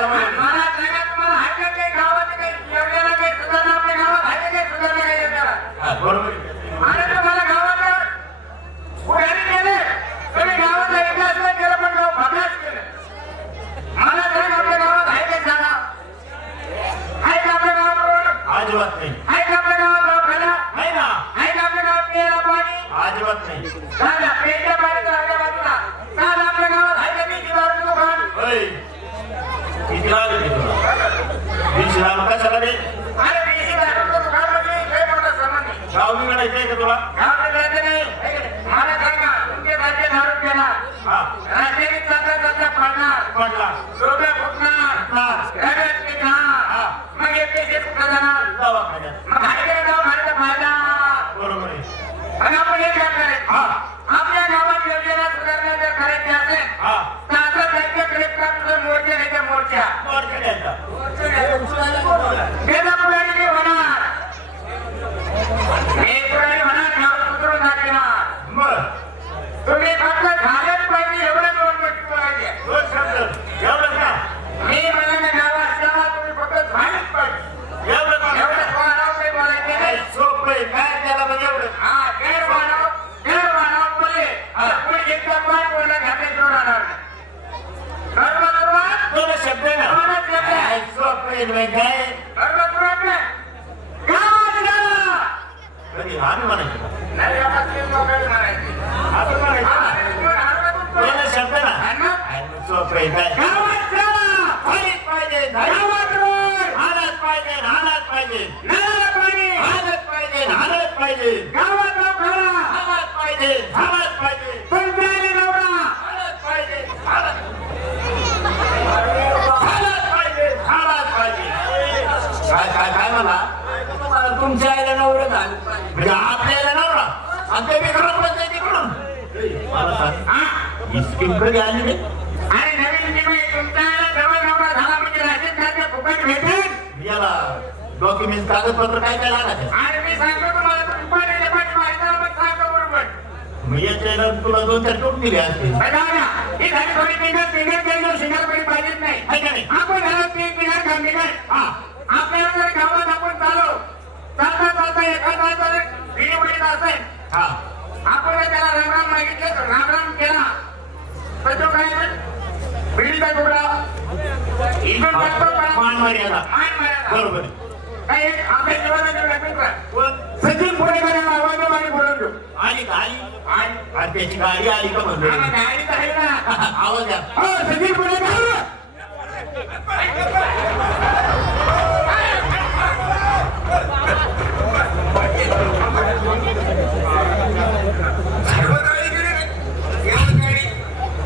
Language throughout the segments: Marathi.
त्याला म्हणून. मला सांगा तुम्हाला आहे का काही गावात काही एवढ्याला काही सुधारणा आपल्या गावात आहे का काही सुधारणा काही त्याला बरोबर. आणि तुम्हाला गावाला पुढारी गेले तुम्ही गावाचा विकास नाही केला पण गाव भगास केलं. मला सांग आपल्या गावात आहे काही सांगा आहे का आपल्या गावाबरोबर अजिबात नाही. आहे का आपल्या गावात दवाखाना आहे ना. आहे का आपल्या गावात प्यायला पाणी अजिबात नाही. सांगा प्यायच्या पाण्याचा आपल्या बाजूला सांग आपल्या गावात आहे का मी दारूचं दुकान होय. किती लागले ते तुला? 20 लाख कशाला रे? अरे बीसी दारूचं दुकान म्हणजे लय मोठा सामान आहे. गाव बिघडायचंय का तुला? गावाला जायचं नाही मला सांगा तुमचे राज्य दारू केला हा. राज्याने चालता चालता पडणार पडला. डोक्या फुटणार रगत निघणार मग येते ते कुठं जाणार दवाखान्यात. मग हायकडे गाव घालायचा फायदा बरोबर आहे. आणि आपण हे काय करायचं हा. आपल्या गावात योजना सुधारणा जर करायची असेल हा. तर आता त्यांच्याकडे प्राप्त मोर्चा नाही तर मोर्चा मोर्चा द्यायचा. त्याचा पुढारी नाही होणार हे पुढारी होणार गाव उतरून दाखवणार मग तुम्ही फक्त झालंच पाहिजे एवढं दोन गोष्टी बोलायचे दोन शब्द एवढं का? मी मला गावात सेवा तुम्ही फक्त झालीच पाहिजे एवढं का? एवढं वाढव काही बोलायचे नाही सोपं आहे. काय त्याला म्हणजे एवढं? हा गैरवाढव बोलले कोणी एकदा पाठ बोलला घातले जोडणार सर्वसुरुवात दोन शब्द आहे ना? दोनच शब्द आहे. काय सोपं आहे रे काय? सर्वसुरुवात नाही. गावात गेला. कधी आम्ही म्हणायचं का? नाही, आता तीन लोकांनी म्हणायचे. आपण म्हणायचं हा, ना? आणि मग हरकतच नाही. दोन शब्द ना? आणि मग काय सोपं आहे काय? गावात गेला. झालीच पाहिजे. गावात रोड. आलाच पाहिजे. आलाच पाहिजे. नळाला पाणी. आलाच पाहिजे. आलाच पाहिजे. गावात दवाखाना. आलाच पाहिजे. आलाच पाहिजे. पंचायती नवरा. आलाच पाहिजे. आलाच पाहिजे. आलाच पाहिजे. काय काय काय म्हणा? तुमच्या आईला नवरं झालं म्हणजे आपल्याला नवरा आणि ते बी घरात बसले तिकडून. मला सांग, हा? ही स्कीम कधी आली रे? अरे नवीन नियम आहे. तुमचा जवळ नवरा झाला म्हणजे राशन खाते फुकट भेटेल. याला डॉक्युमेंट कागदपत्र काय काय लागायचं? आणि मी सांगतो तुम्हाला तुम्ही माहिती मग सांगतो बरोबर मग याच्या तुला 2-4 टोप दिले असते. बघा ना ही झाली थोडी पिंगर केलं शिंगार पडी पाहिजेच नाही आहे का नाही? आपण झालं तीन पिंगर काम पिंगर हा. आपल्याला जर गावात आपण चालता चालता एखादा जर भिडी पडीत असेल हा. आपण जर त्याला रामराम मागितले तर रामराम केला तर तो काय भिडीचा तुकडा इथून टाकतो मान मर्यादा. मान मारायला बरोबर आहे. काही एक आपल्या जीवनाचा मित्र कोण? सचिन पुणेकरांना आवाज आणि बोलवतो आली का आली? आणि त्याची गाडी आली का म्हणलं? गाडी तर आहे ना आवाज द्या. हो सचिन पुणेकर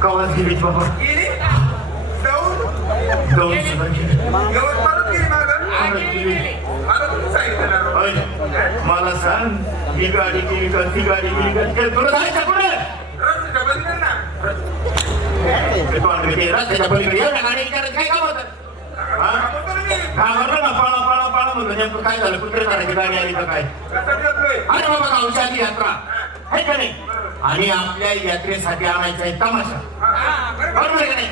कवाच गेली बाबा. जाऊन सुद्धा गेली. होय. मला सांग ही गाडी गेली का ती गाडी गेली का ते तुला जायचं कुठे? ते तोंड बिटे रस्त्याच्या पलीकडे एवढ्या गाडी विचारायचं काय काम होतं? हा? हा म्हणलं ना पाळा पाळा पाळा म्हणलं नेमकं काय झालं कुठे करायची गाडी आली का काय? अरे बाबा गावची आली यात्रा आहे का नाही? आणि आपल्या यात्रेसाठी आणायचा आहे तमाशा. बरोबर आहे का नाही?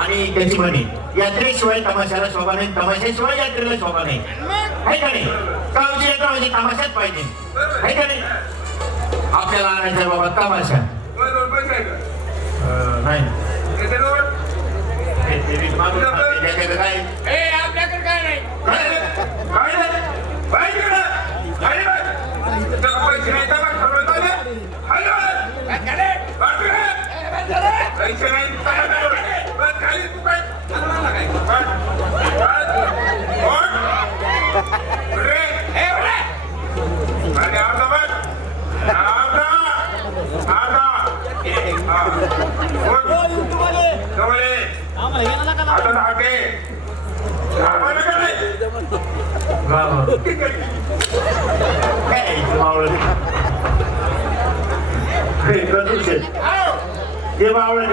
आणि त्याची म्हणे यात्रेशिवाय तमाशाला शोभा नाही, तमाशाशिवाय यात्रेला शोभा नाही. आहे का नाही? गावची यात्रा म्हणजे तमाशाच पाहिजे. आहे का नाही? आपल्याला आणायचा बाबा तमाशा. नाही त्याच्याकडे काय आपल्याकडे काय नाही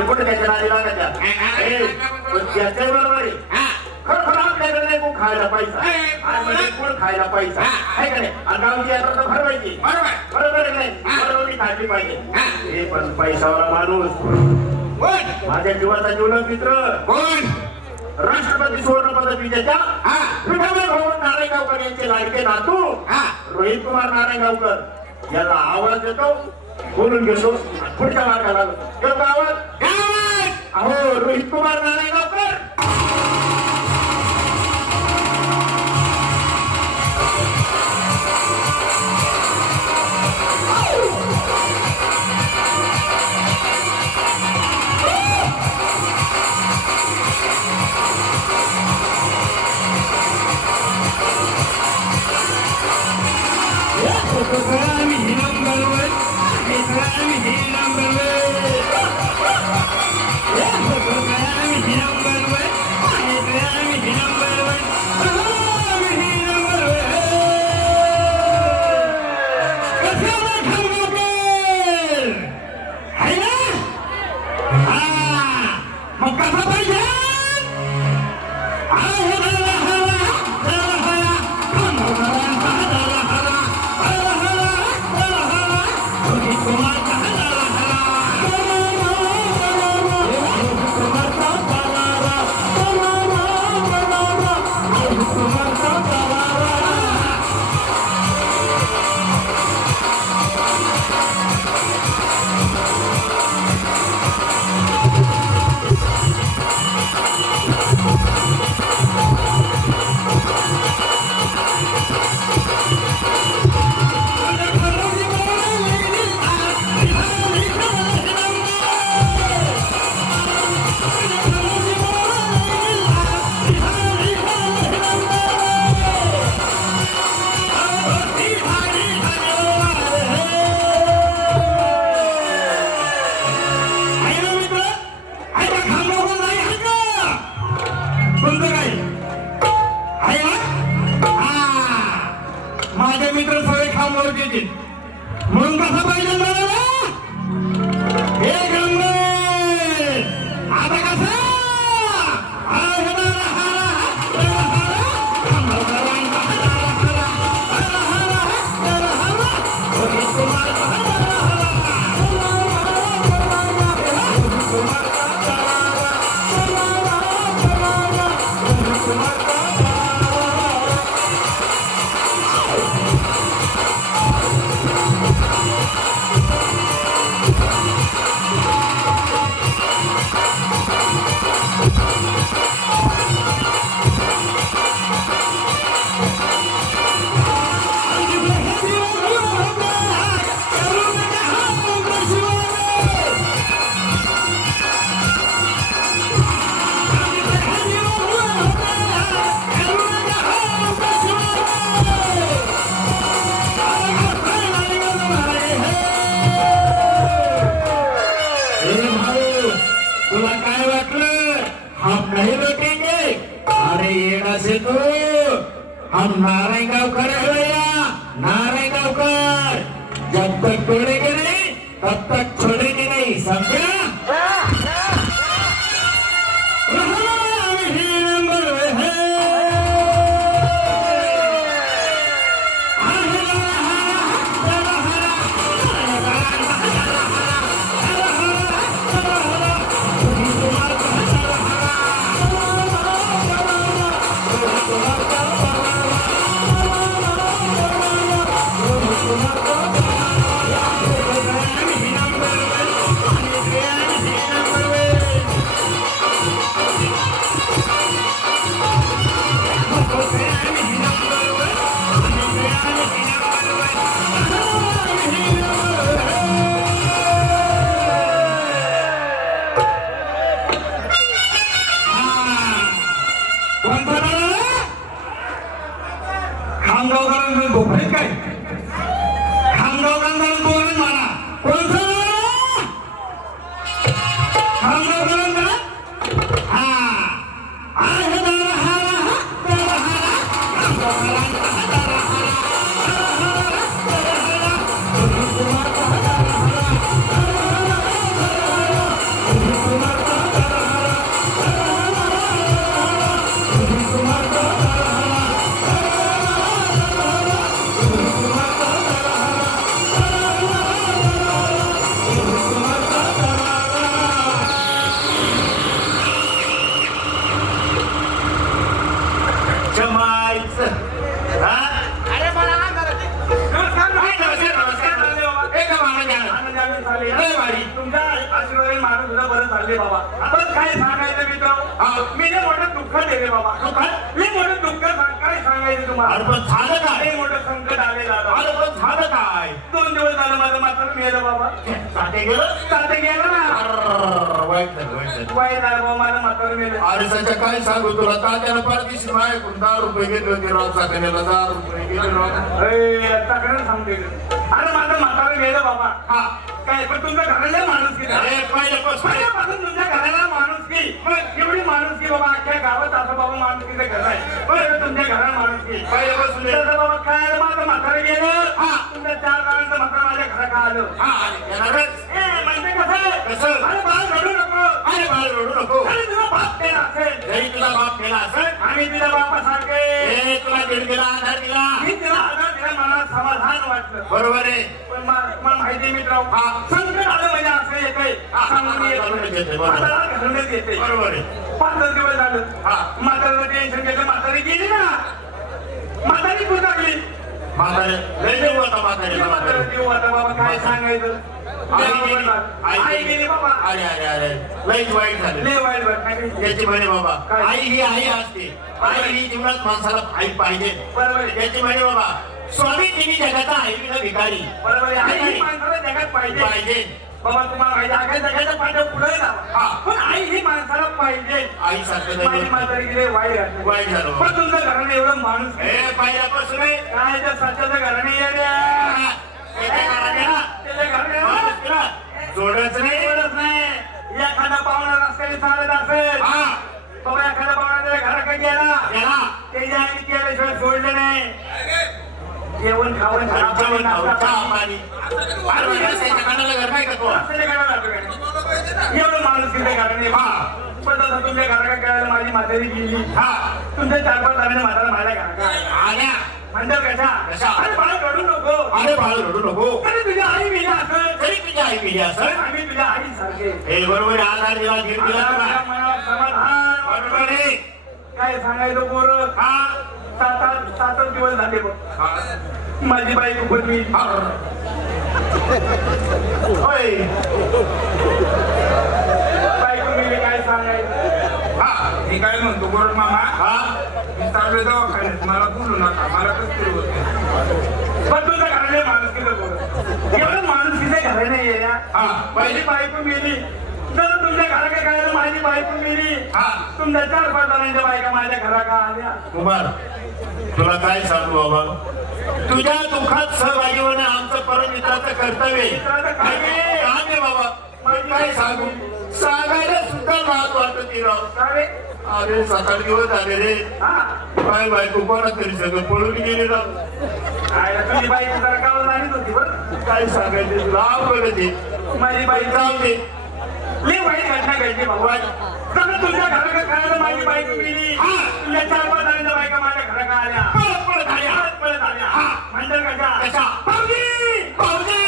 कुठे त्याच्या नादी लागायच्या बरोबर आहे. खरं आपल्याकडे नाही कोण खायला पैसा आणि कोण खायला पैसा आहे का नाही? आणि गावची यात्रा तर भरवायची बरोबर आहे नाही? बरोबर खायची पाहिजे. हे पण पैशावाला माणूस माझ्या जीवाचा जीवलग मित्र कोण राष्ट्रपती सुवर्ण पदक विजेत्या हा. विठ्ठल भगवान नारायणगावकर यांचे लाडके नातू हा. रोहित कुमार नारायणगावकर याला आवाज देतो, बोलून घेतो, पुढच्या मार्गाला येतो आवाज. गावात अहो रोहित कुमार नारायणगावकर. मग कसा पाहिजे माझे मित्र सगळे खांबावर येतील म्हणून कसा पाहिजे हे गंगे आता कसं तुला काय वाटलं हम नहीं लौटेंगे? अरे येड़ा से तू हम नारायणगावकर है भैया, नारायणगावकर. जब तक तोड़ेंगे नहीं तब तक छोड़ेंगे नहीं, समझा? खामगावकरांचं गोफरेत काय खामगावकरांचं बोलून म्हणा कोणतं खामगावकरांचं हा आहे दारा हारा दारा हारा खामगावकरांचा दारा हारा चालले बाबा. पण काय सांगायचं मित्र, मी लय मोठं दुःख दिले बाबा. लय मोठं दुःख काय सांगायचं तुम्हाला. अरे पण झालं काय? लय मोठं संकट आलेलं आता. अरे पण झालं काय? 2 दिवस झालं माझं म्हातारं मेलं बाबा. साठे गेलं? चालते गेलं ना. अर्र, वाईट झालं वाईट झालं. वाईट झालं बाबा, माझं म्हातारं मेलं. अरे सध्या काय सांगू तुला, तात्याला परदेशी माझ्याकडून 10 रुपये घेतले होते राव, चाकण्याला 10 रुपये गेले राव. तक्रार सांगते. अरे माझं म्हातारं मेलं बाबा. हा काय पण तुमच्या घराला माणूस की अरे पहिल्यापासून पहिल्यापासून तुमच्या घराला माणूस की एवढी माणूस की बाबा अख्ख्या गावात असं बाबा माणुसकीचं घर आहे. बरं तुमच्या घरात माणूस की पहिल्यापासून तसं बाबा काय माझं म्हातारं गेलं. तुमच्या 4 गावांचं म्हातारं माझ्या घरात आलं. हा आणि येणारच. म्हणजे कसं कसं? अरे बाळ रडू नको. अरे बाळ रडू नको. अरे तुझा बाप केला असेल. जरी तुला बाप केला असेल, आम्ही तुझ्या बापासारखे. हे तुला दीड दिला आधार दिला. मी तिला आधार दिला, मला समाधान वाटलं. बरोबर आहे. पण मला माहिती मित्र, संकट आलं म्हणजे असं येतंय. सांगून येते. म्हातारा घरूनच येते. बरोबर आहे. 5 दिवस झालं. म्हातारीला टेन्शन घेतलं. म्हातारी गेली ना. म्हातारी गुजारली. म्हातारे लय जीव होता म्हातारीला. म्हातारा जीव आता बाबा काय सांगायचं. आई गेली बाबा. अरे अरे अरे लयच वाईट झालं. लय वाईट वाटलं. याची म्हणे बाबा, काय? आई ही आई असते. आई ही जीवनात माणसाला आई पाहिजे. बरोबर आहे. याची म्हणे बाबा, स्वामी तिने जगाचा आई विना भिकारी. बरोबर आहे. आई ही माणसाला जगात पाहिजे. पाहिजे. बाबा तुम्हाला माहिती आहे, काय जगाच्या पाठ्या पुढे जा. पण आई ही माणसाला पाहिजे. आई सारखं माझी नाही. म्हातारी गेली वाईट झालं. वाईट झालं. पण तुमच्या घराने एवढं माणूस हे पहिल्यापासून आहे. काय त्या सच्याच्या घराने येड्या. त्याच्या घराने ना, त्याच्या घराने माणूस तिला जोडायचं नाही. एवढंच नाही. एखादा पाहुणा रस्त्याने चालत असेल, हा बाबा एखादा पाहुणा त्याच्या घराकडे गेला, त्याला त्याच्या आईने केल्याशिवाय सोडले नाही. जेवण खावण जेवण खाऊ, चहा पाणी. अरे रस्त्याच्या कानाला घर नाही का तो? एवढं माणूस तिथे घराने. पण तसं तुमच्या घराकडे कळायला माझी म्हातारी गेली. हा तुमच्या 4-5 जणांनी म्हातारा माझ्या घराकडे आल्या. म्हणतात कशा? कशा. अरे बाळा रडू नको. अरे बाळ रडू नको. अरे तुझी आई मेली असेल. तरी तुझी आई मेली असं. आम्ही तुझ्या आई सारखे. हे बरोबर आहे. आधार दिला, दीड दिला तुला. मनाला समाधान बरोबर वाटलं. आहे. काय सांगायचं पोरं. हा 7-8 दिवस झाले बघ. हा. माझी बायको पण मी. होय. बायको मी काय सांगायचं. हा मी काय म्हणतो गोरख मामा, हा मी चाललोय दवाखान्यात, मला बोलू नका, मला कसं तरी होत. पण तुझ्या घराने माणूस किती पोरं. एवढं माणूस किती घराने येण्या. हा माझी बायको मेली. जर तुमच्या घराकडे काय माझी बायको मेली. हा तुमच्या 4-5 जणांच्या बायका माझ्या घराकडे आल्या. कुमार, तुला काय सांगू बाबा, तुझ्या दुःखात सहभागी होणं आमचं परमित्राचं कर्तव्य आहे. काम आहे बाबा. पण काय सांगू, सांगायला सुद्धा लाज वाटत राव. अरे अरे 7-8 दिवस झाले रे. हा काय बायको कोणा तरी सगळं पळून गेली राव. काय तुझी बायको जरा गावात आणत होती बरं. काय सांगायचं तुला, अवघड ते. माझी बाई जाऊ दे. लई वाईट घटना घडली बाबा. जर तुमच्या घराकडे काय माझी बायको मेली. तुझ्या 4-5 जणांच्या बायका माझ्या घराकडे आल्या. पळत आल्या. पळत आल्या. म्हणतात कशा. कशा? भाऊजी! भाऊजी!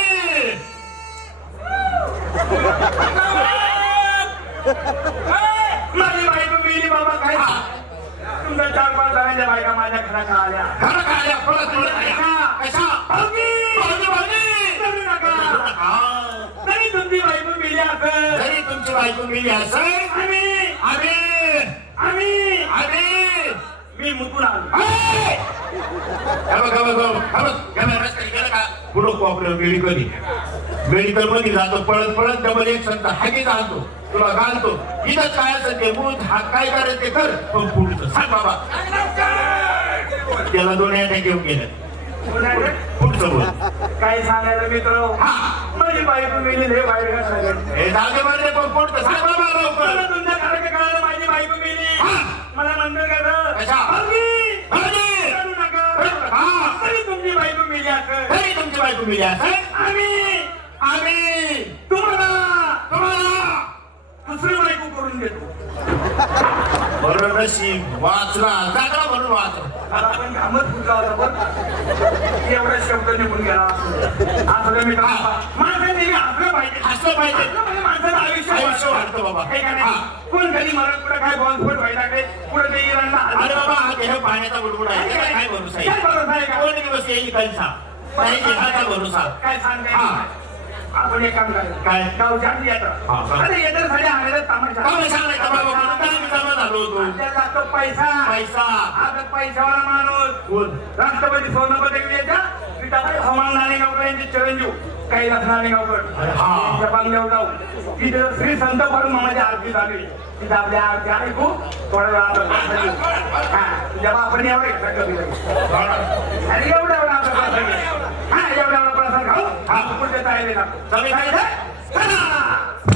माझी बायको मेली बाबा. काय तुमच्या 4-5 जणांच्या बायका माझ्या घराकडे आल्या. घरात आल्या, पळत आल्या. कशा? भाऊजी! भाऊजी, भाऊजी! रडू नका. हा. तरी तुमची बायको मेली असेल. जरी तुमची बायको गेली असेल, आम्ही आम्ही मी मुकून आलो. मेडिकल मध्ये जातो, पळत पळत डबल एक संत हागी जातो, तुला घालतो. इथं काय असं ते मूत हात काय करायचं ते कर. पण पुढचं सांग बाबा. त्याला 2 अटॅक घेऊन गेले. पुढचं बोल. काय सांगायचं मित्र. माझी बायको मेली. हे बाहेर हे जागे मध्ये पण पुढचं सांग बाबा लवकर. तुमच्या घराकडे कळालं माझी बायको मेली. मला म्हणतो कशा? रडू नका. तरी तुमची बायको मेली असेल. तरी तुमची बायको मिली असेल, आम्ही तुम्हाला दुसरी बायको करून देतो. बरं नशीब वाचला, जागला म्हणून वाचला. मला पण घामच फुटला होता पण एवढा शब्द निघून गेला. असं मी माणसाने हसलं पाहिजे. हसलं पाहिजे. माणसाचं आयुष्य वाढतं बाबा. कोण कधी मला कुठं काय बॉम्बस्फोट व्हायला लागले, कुठं ते इराणला अरे बाबा, हा देह पाण्याचा बुडबुड आहे. त्याला काय भरोसा काय आहे? भरोसा आहे का? कोण दिवस येईल कंसा, नाही देहाचा भरोसा. काय सांगताय. आपण एक काम करायचं काय? गावच्या हा, येतं सांग. अरे येतं साठी आम्हाला तमाशा काय सांगायचं बाबा म्हणून काय मी जमा झालो होतो आपल्याला लागतो पैसा पैसा आता पैशावाला माणूस कोण राष्ट्रपती सोनपदक द्यायचा सीताबाई हवामान नाणेगावकर यांचे चिरंजीव कैलास नाणेगावकर अरे हा. यांच्या बांगल्यावर जाऊ तिथे श्री संत म्हणून मामाची आरती झाली तिथे आपल्या आरती ऐकू थोडा वेळा तुझ्या बापाने एवढं अरे एवढा एवढा हा एवढा एवढा प्रसाद खाऊ हा पुढच्या तयारीला चालेल. चला